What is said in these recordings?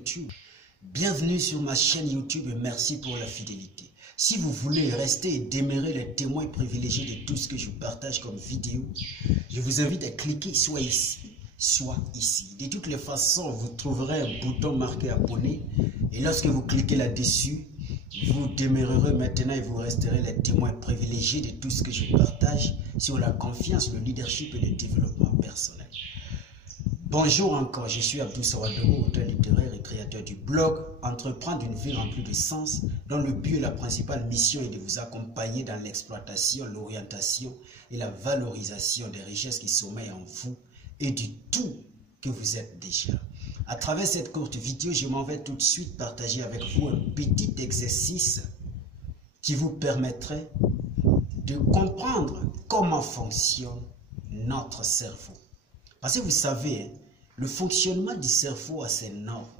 YouTube. Bienvenue sur ma chaîne YouTube et merci pour la fidélité. Si vous voulez rester et demeurer les témoins privilégiés de tout ce que je partage comme vidéo, je vous invite à cliquer soit ici, soit ici. De toutes les façons, vous trouverez un bouton marqué abonner et lorsque vous cliquez là-dessus, vous demeurerez maintenant et vous resterez les témoins privilégiés de tout ce que je partage sur la confiance, le leadership et le développement personnel. Bonjour encore, je suis Abdou Sawadoro, auteur littéraire et créateur du blog Entreprendre une vie remplie de sens, dont le but et la principale mission est de vous accompagner dans l'exploitation, l'orientation et la valorisation des richesses qui sommeillent en vous et du tout que vous êtes déjà. À travers cette courte vidéo, je m'en vais tout de suite partager avec vous un petit exercice qui vous permettrait de comprendre comment fonctionne notre cerveau. Parce que vous savez, le fonctionnement du cerveau a ses normes.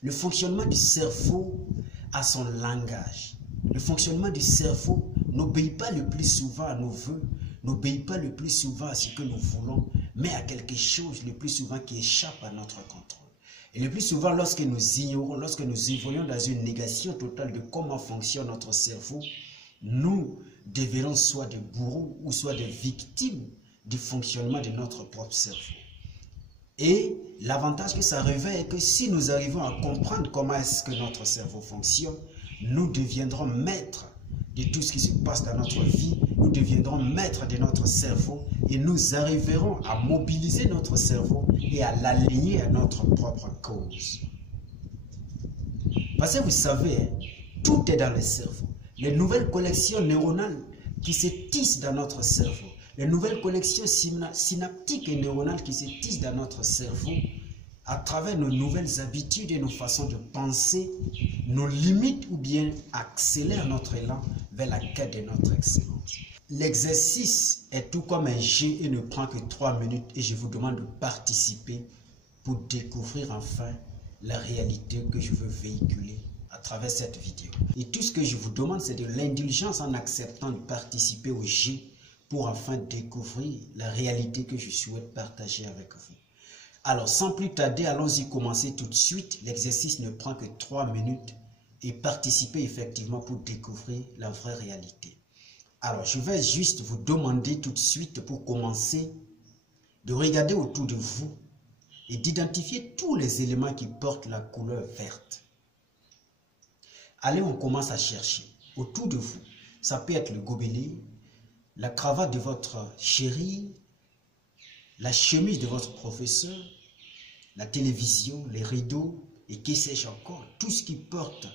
Le fonctionnement du cerveau a son langage. Le fonctionnement du cerveau n'obéit pas le plus souvent à nos vœux, n'obéit pas le plus souvent à ce que nous voulons, mais à quelque chose le plus souvent qui échappe à notre contrôle. Et le plus souvent, lorsque nous ignorons, lorsque nous évoluons dans une négation totale de comment fonctionne notre cerveau, nous devenons soit des bourreaux ou soit des victimes du fonctionnement de notre propre cerveau. Et l'avantage que ça revêt est que si nous arrivons à comprendre comment est-ce que notre cerveau fonctionne, nous deviendrons maîtres de tout ce qui se passe dans notre vie, nous deviendrons maîtres de notre cerveau et nous arriverons à mobiliser notre cerveau et à l'aligner à notre propre cause. Parce que vous savez, tout est dans le cerveau. Les nouvelles connexions neuronales qui se tissent dans notre cerveau, les nouvelles connexions synaptiques et neuronales qui se tissent dans notre cerveau, à travers nos nouvelles habitudes et nos façons de penser, nous limitent ou bien accélèrent notre élan vers la quête de notre excellence. L'exercice est tout comme un jet et ne prend que 3 minutes et je vous demande de participer pour découvrir enfin la réalité que je veux véhiculer à travers cette vidéo. Et tout ce que je vous demande, c'est de l'indulgence en acceptant de participer au jet pour enfin découvrir la réalité que je souhaite partager avec vous. Alors, sans plus tarder, allons-y commencer tout de suite. L'exercice ne prend que 3 minutes et participer effectivement pour découvrir la vraie réalité. Alors, je vais juste vous demander tout de suite pour commencer de regarder autour de vous et d'identifier tous les éléments qui portent la couleur verte. Allez, on commence à chercher autour de vous. Ça peut être le gobelet, la cravate de votre chérie, la chemise de votre professeur, la télévision, les rideaux et que sais-je encore, tout ce qui porte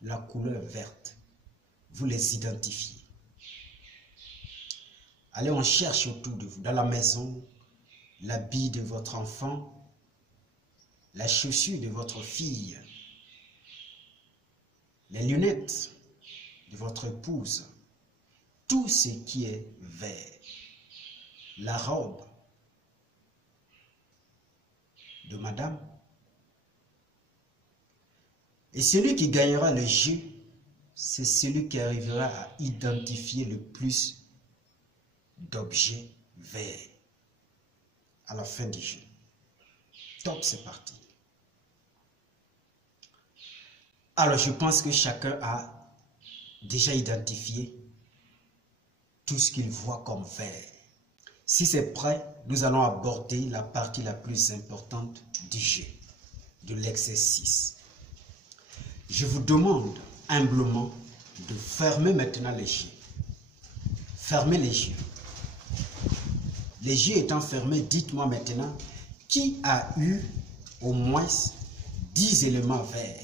la couleur verte, vous les identifiez. Allez, on cherche autour de vous, dans la maison, l'habit de votre enfant, la chaussure de votre fille, les lunettes de votre épouse, tout ce qui est vert, la robe de madame. Et celui qui gagnera le jeu, c'est celui qui arrivera à identifier le plus d'objets verts à la fin du jeu. Top, c'est parti. Alors, je pense que chacun a déjà identifié tout ce qu'il voit comme vert. Si c'est prêt, nous allons aborder la partie la plus importante du jeu, de l'exercice. Je vous demande humblement de fermer maintenant les yeux. Fermez les yeux. Les yeux étant fermés, dites-moi maintenant qui a eu au moins 10 éléments verts.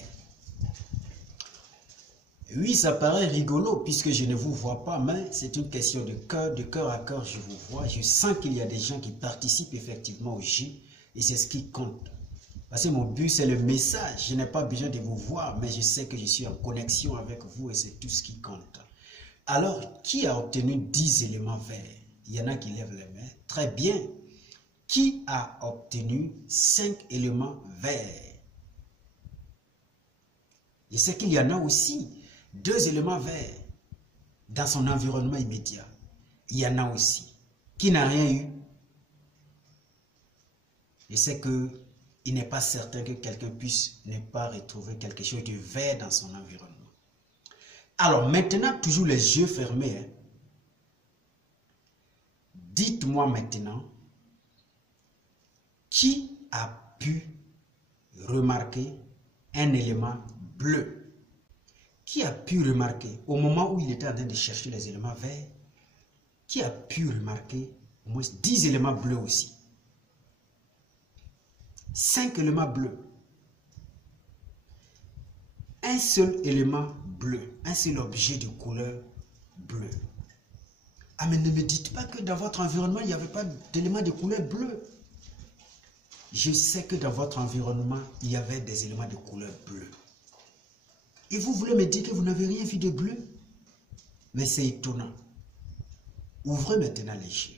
Oui, ça paraît rigolo puisque je ne vous vois pas, mais c'est une question de cœur à cœur, je vous vois. Je sens qu'il y a des gens qui participent effectivement au jeu et c'est ce qui compte. Parce que mon but, c'est le message. Je n'ai pas besoin de vous voir, mais je sais que je suis en connexion avec vous et c'est tout ce qui compte. Alors, qui a obtenu 10 éléments verts? Il y en a qui lèvent les mains. Très bien. Qui a obtenu 5 éléments verts? Je sais qu'il y en a aussi 2 éléments verts dans son environnement immédiat. Il y en a aussi. Qui n'a rien eu? Je sais que il n'est pas certain que quelqu'un puisse ne pas retrouver quelque chose de vert dans son environnement. Alors maintenant, toujours les yeux fermés, hein. Dites-moi maintenant, qui a pu remarquer un élément bleu? Qui a pu remarquer, au moment où il était en train de chercher les éléments verts, qui a pu remarquer au moins 10 éléments bleus aussi? 5 éléments bleus. Un seul élément bleu, un seul objet de couleur bleue. Ah, mais ne me dites pas que dans votre environnement, il n'y avait pas d'éléments de couleur bleue. Je sais que dans votre environnement, il y avait des éléments de couleur bleue. Et vous voulez me dire que vous n'avez rien vu de bleu? Mais c'est étonnant. Ouvrez maintenant les yeux,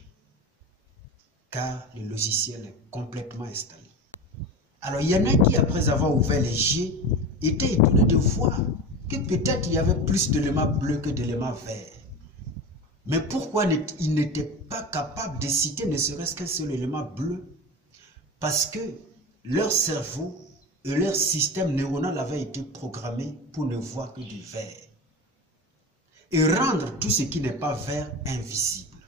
car le logiciel est complètement installé. Alors, il y en a qui, après avoir ouvert les yeux, étaient étonnés de voir que peut-être il y avait plus d'éléments bleus que d'éléments verts. Mais pourquoi ils n'étaient pas capables de citer ne serait-ce qu'un seul élément bleu? Parce que leur cerveau et leur système neuronal avaient été programmés pour ne voir que du vert. Et rendre tout ce qui n'est pas vert invisible.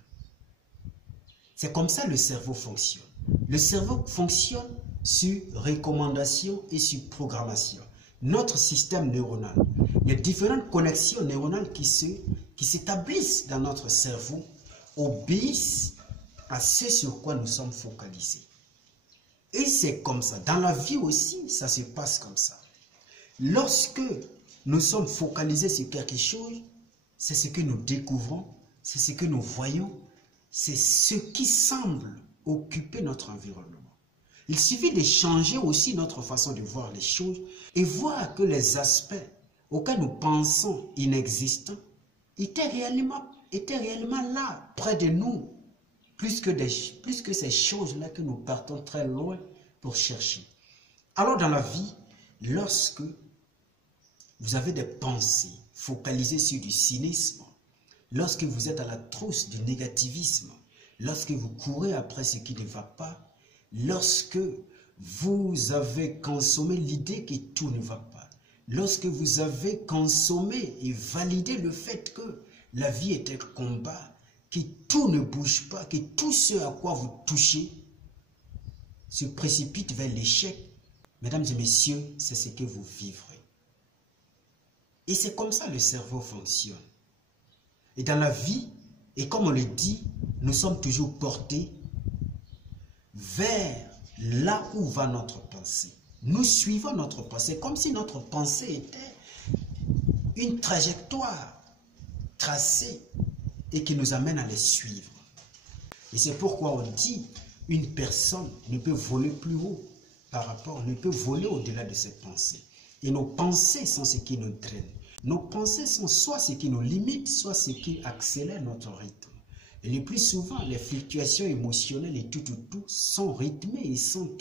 C'est comme ça le cerveau fonctionne. Le cerveau fonctionne sur recommandation et sur programmation. Notre système neuronal, les différentes connexions neuronales qui s'établissent dans notre cerveau obéissent à ce sur quoi nous sommes focalisés. Et c'est comme ça. Dans la vie aussi, ça se passe comme ça. Lorsque nous sommes focalisés sur quelque chose, c'est ce que nous découvrons, c'est ce que nous voyons, c'est ce qui semble occuper notre environnement. Il suffit de changer aussi notre façon de voir les choses et voir que les aspects auxquels nous pensons inexistants étaient réellement là, près de nous, plus que ces choses-là que nous partons très loin pour chercher. Alors dans la vie, lorsque vous avez des pensées focalisées sur du cynisme, lorsque vous êtes à la trousse du négativisme, lorsque vous courez après ce qui ne va pas, lorsque vous avez consommé l'idée que tout ne va pas, lorsque vous avez consommé et validé le fait que la vie est un combat, que tout ne bouge pas, que tout ce à quoi vous touchez se précipite vers l'échec, mesdames et messieurs, c'est ce que vous vivrez. Et c'est comme ça le cerveau fonctionne. Et dans la vie, et comme on le dit, nous sommes toujours portés vers là où va notre pensée. Nous suivons notre pensée comme si notre pensée était une trajectoire tracée et qui nous amène à les suivre. Et c'est pourquoi on dit une personne ne peut voler plus haut par rapport, ne peut voler au-delà de ses pensées. Et nos pensées sont ce qui nous draine. Nos pensées sont soit ce qui nous limite, soit ce qui accélère notre rythme. Et le plus souvent, les fluctuations émotionnelles et tout sont rythmées et sont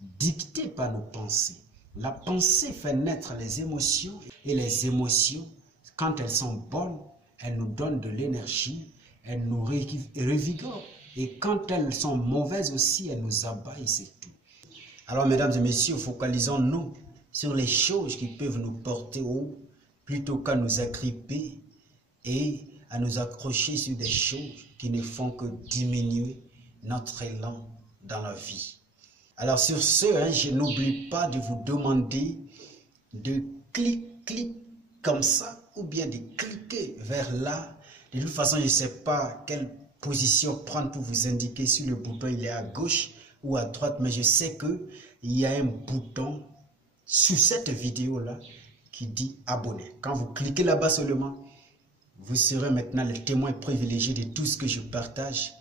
dictées par nos pensées. La pensée fait naître les émotions et les émotions, quand elles sont bonnes, elles nous donnent de l'énergie, elles nous revigorent. Et quand elles sont mauvaises aussi, elles nous abattent et c'est tout. Alors mesdames et messieurs, focalisons-nous sur les choses qui peuvent nous porter haut plutôt qu'à nous agripper et à nous accrocher sur des choses qui ne font que diminuer notre élan dans la vie. Alors sur ce, je n'oublie pas de vous demander de cliquer comme ça ou bien de cliquer vers là. De toute façon, je ne sais pas quelle position prendre pour vous indiquer si le bouton il est à gauche ou à droite, mais je sais qu'il y a un bouton sous cette vidéo-là qui dit abonner. Quand vous cliquez là-bas seulement, vous serez maintenant le témoin privilégié de tout ce que je partage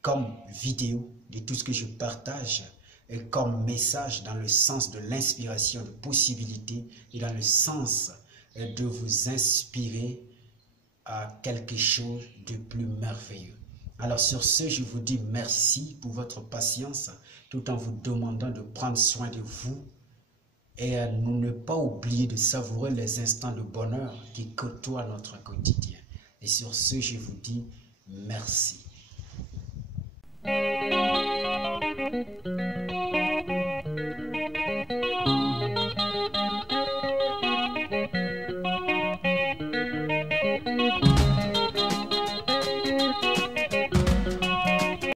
comme vidéo, de tout ce que je partage et comme message dans le sens de l'inspiration, de possibilités et dans le sens de vous inspirer à quelque chose de plus merveilleux. Alors sur ce, je vous dis merci pour votre patience tout en vous demandant de prendre soin de vous et à ne pas oublier de savourer les instants de bonheur qui côtoient notre quotidien. Et sur ce, je vous dis merci.